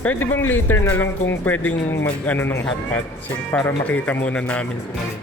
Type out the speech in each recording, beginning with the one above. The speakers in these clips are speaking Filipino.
Pwede bang later na lang kung pwedeng mag-ano ng hot pot? Para makita muna namin kung ano.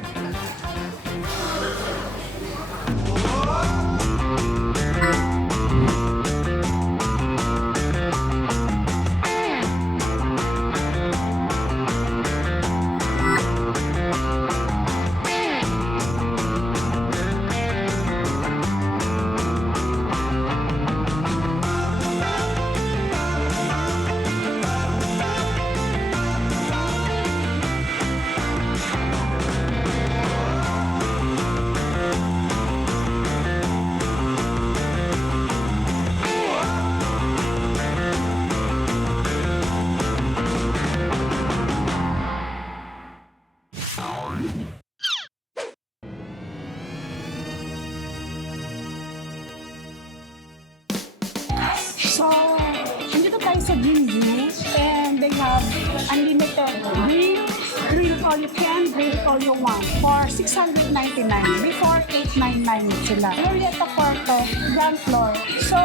So, nandito tayo sa Greenview and they have unlimited grill all you can, grill all you want for $699. Before, $899 sila. We're at the quarto, ground floor. So,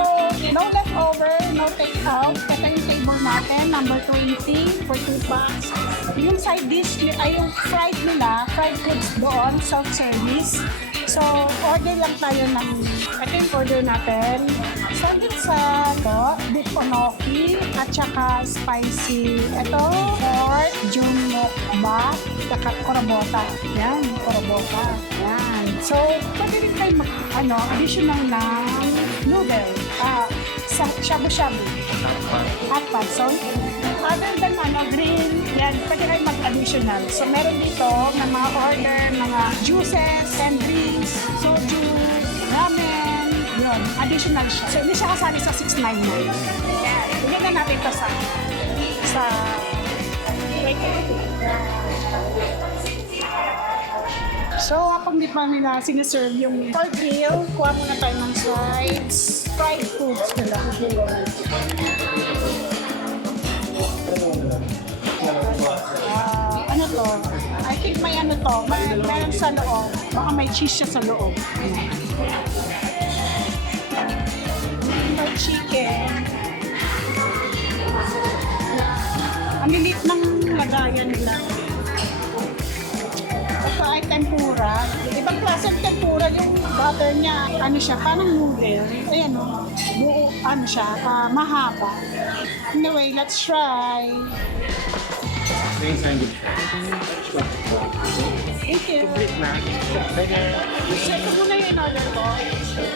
no leftover, no take out. Ito yung table natin, number 20 for 2 bucks. Yung side dish, ay yung fried nila, fried goods doon, self-service. So, order lang tayo ng, ito yung order natin. Samgyeopsal, beef onoki, at saka spicy. Ito, pork, jumokbap, at korobota. Yan, korobota. Yan. So, pwede rin kayo additional ng noodle. Sa shabu-shabu. Hot pot. So, other than grill, yan, pwede kayo mag-additional. So, meron dito ng mga order, mga juices and drinks, soju, ramen, yun, additional siya. So, hindi siya kasali sa 699. Yan, bigyan na natin ito sa So, kapag di pa nila sinaserve yung for grill, kuha muna tayo ng sides, fried foods nila. Ano to? I think may ano to, meron sa loob. Baka may cheese siya sa loob. May chicken. Ang lilit ng lagayan nila. Ito ay tempura. Ibang klase ng tempura, yung butter niya, ano siya, parang noodle. Ayan o, buo, ano siya, mahaba. Anyway, let's try. Thank you. Complete na. So, ito muna yung in-order ko.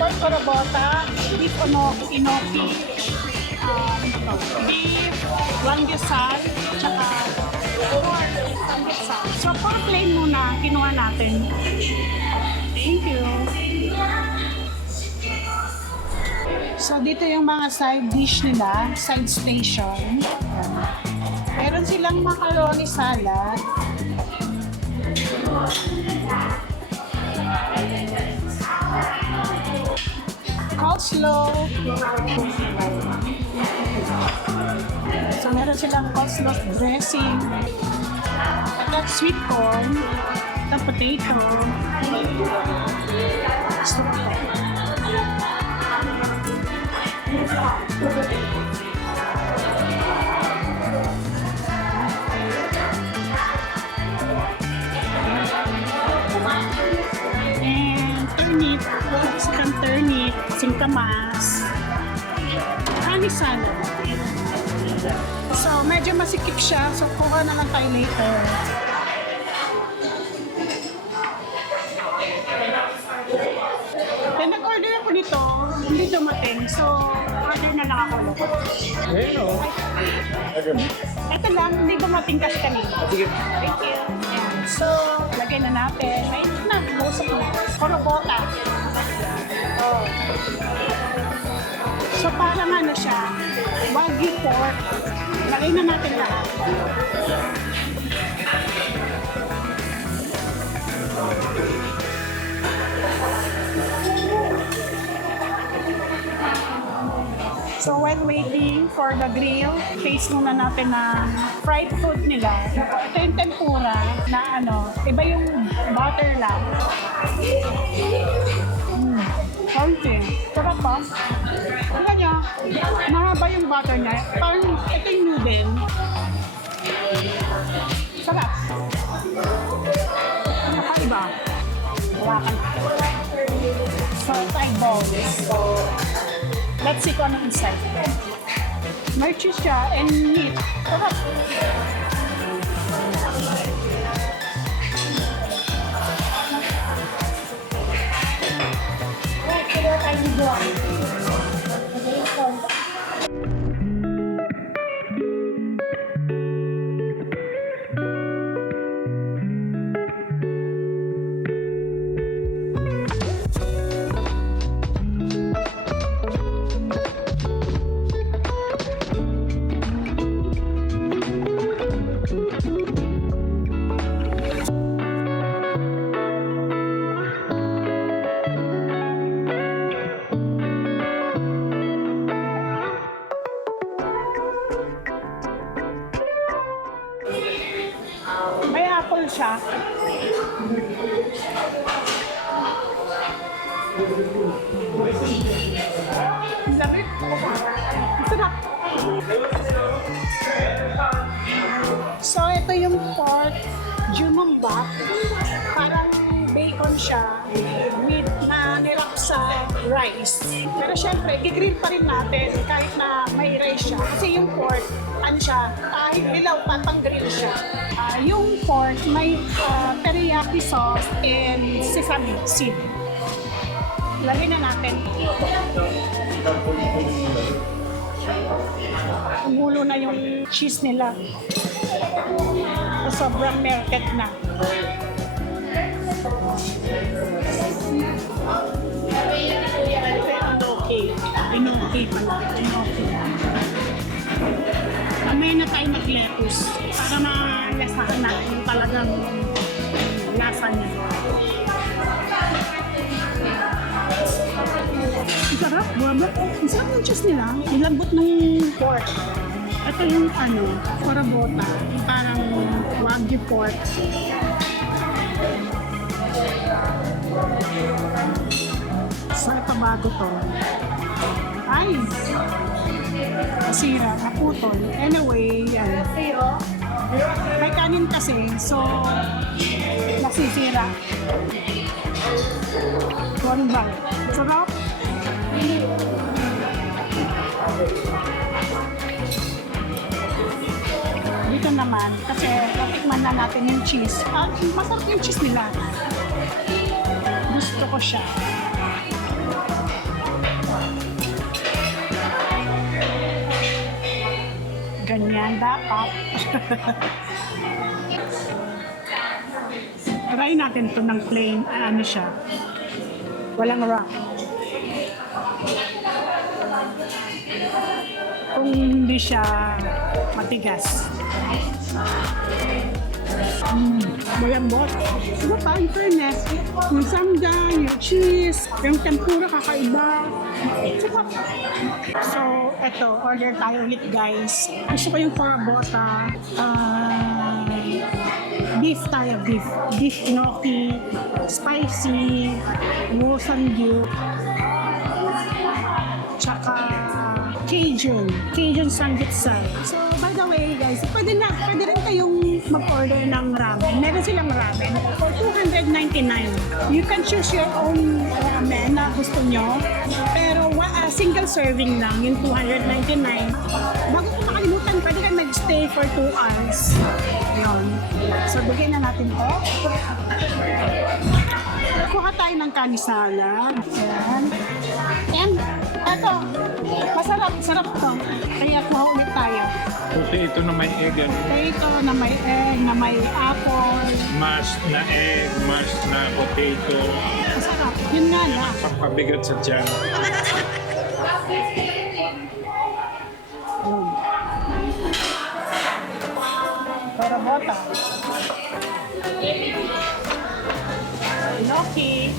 Pork korobota, beef inoki, beef, wangyasal, tsaka pork samgyeopsal. So, pork plain muna, kinuha natin. Thank you. So, dito yung mga side dish nila, side station. Meron silang macaroni salad. Coleslaw. So, meron silang coleslaw dressing. At that sweet corn. At potato. And turnip, second turnip, singkamas, honey salad. So, medyo masikip siya. So, kuha na lang tayo later. Then, nag-order ako nito. Hindi dumating. So, order na lang ako ulit. Hello. Ito lang, hindi dumating kasi kanina. Sige. Thank you. Ayan. So, lagay na natin. May na, busok na. Korobota. Oh. So, parang ano siya, wagyu pork. Lagay na natin lahat. So while waiting for the grill, taste muna natin ng fried food nila. Ito yung tempura na ano, iba yung butter lang. Healthy. Sarap pa. Tignan nyo, mahaba yung butter niya. Parang ito yung noodle. Sarap. Nakaiba. Hawakan. So, eyeballs. Let's see kung ano inside. May cheese siya and meat. Sarap. May apple siya. Lamig. Sarap. So, ito yung pork jumamba. Parang bacon siya with na nirap sa rice. Pero syempre, gigrill pa rin natin kahit na may rice siya. Kasi yung pork, ano siya, kahit dilaw pa, pang-grill siya. Yung pork, may teriyaki sauce and sesame seed. Lagyan na natin. Umulo na yung cheese nila. So, sobrang melted na. Inoki pala. Inoki. Kamay na tayo mag-lettuce para malasahan natin yung talagang lasa niya. Ang sarap, buwaba. Ang sarap ng cheese nila. Ang lambot ng pork. Ito yung ano, corabota. Yung parang wagyu pork. So, ito bago to. Ay! Nasira, naputol. Anyway, yan. May kanin kasi, so nasisira. One bite. Sarap. Dito naman, kasi natikman na natin yung cheese. At masarap yung cheese nila. Gusto ko siya. Ganyan dapat. Try natin ito ng plain, ano siya. Walang wrap. Kung hindi siya matigas. Malambot. Diba pa, in fairness, yung samgyang, yung cheese, yung tempura kakaiba. So, eto, order tayo ulit guys. Gusto ko yung corabota. Beef tayo, beef. Beef gnocchi, spicy, wosangyup, tsaka Cajun samgyeopsal. So, by the way guys, pwede rin kayong mag-order ng ramen. Meron silang ramen for 299. You can choose your own ramen na gusto nyo. Pero single serving lang, yung 299. Bago ko makalimutan, pwede kayo mag-stay for 2 hours. Yun. So, bigyan na natin to. Kuha tayo ng kanisala. Ayan. And, eto, sarap to. Kaya kuha ulit tayo. Kasi ito na may egg, ano? Potato na may egg, na may apple. Mashed na egg, mashed na potato. Masarap. Yun nga na. Pampabigat sa tiyan. Corabota. Gnocchi.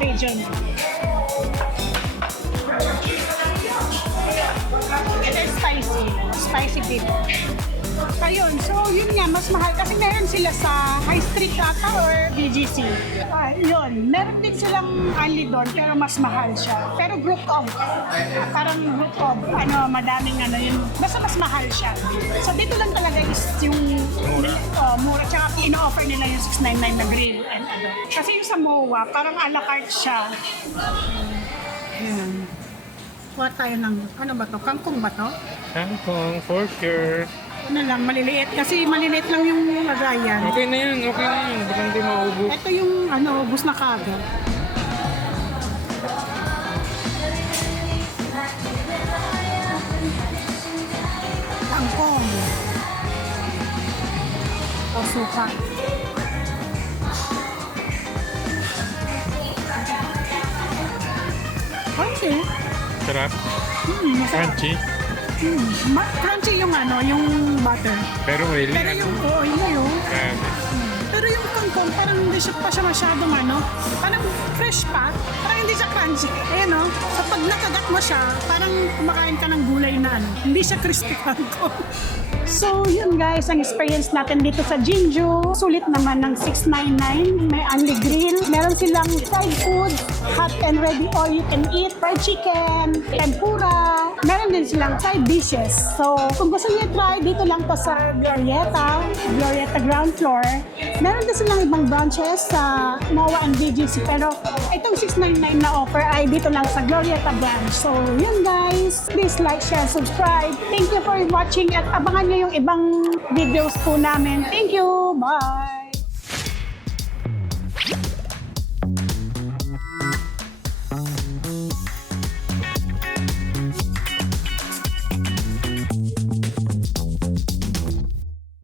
Cajun. Ito is spicy. Spicy beef. Ayun, so yun nga, mas mahal kasi meron sila sa High Street ata or BGC. Yun, meron din silang only doon pero mas mahal siya. Pero group of, parang group of, madaming yun. Basta mas mahal siya. So dito lang talaga is yung mura. Tsaka ino-offer nila yung 699 na grill and ano. Kasi yung sa MOA, parang a la carte siya. Ayan. Kuha tayo ng, ano ba to? Kangkong ba to? Kangkong, for sure. Ano lang, maliliit. Kasi maliliit lang yung lagayan. Okay na yan, okay na yan. Baka hindi maubos. Ito yung ubus na kagad. Kangkong. O suka. Crunchy. Sarap. Masarap. Crunchy. Crunchy yung yung butter. Pero oily. Pero yung, yun. Grabe. Pero yung kangkong, parang hindi siya pa siya masyadong parang fresh pa, parang hindi siya crunchy. Ayan so pag nakagat mo siya, parang kumakain ka ng gulay na hindi siya crispy kangkong. So yun guys, ang experience natin dito sa Jinju. Sulit naman ng 699, may only grill. Meron silang fried food, hot and ready all you can eat, fried chicken, tempura. Meron din silang side dishes. So kung gusto niyo try, dito lang to sa Glorieta ground floor. Meron din silang ibang branches sa MOA and BGC. Pero itong 699 na offer ay dito lang sa Glorieta branch. So yun guys, please like, share, subscribe. Thank you for watching at abangan niyo yung ibang videos po namin. Thank you! Bye!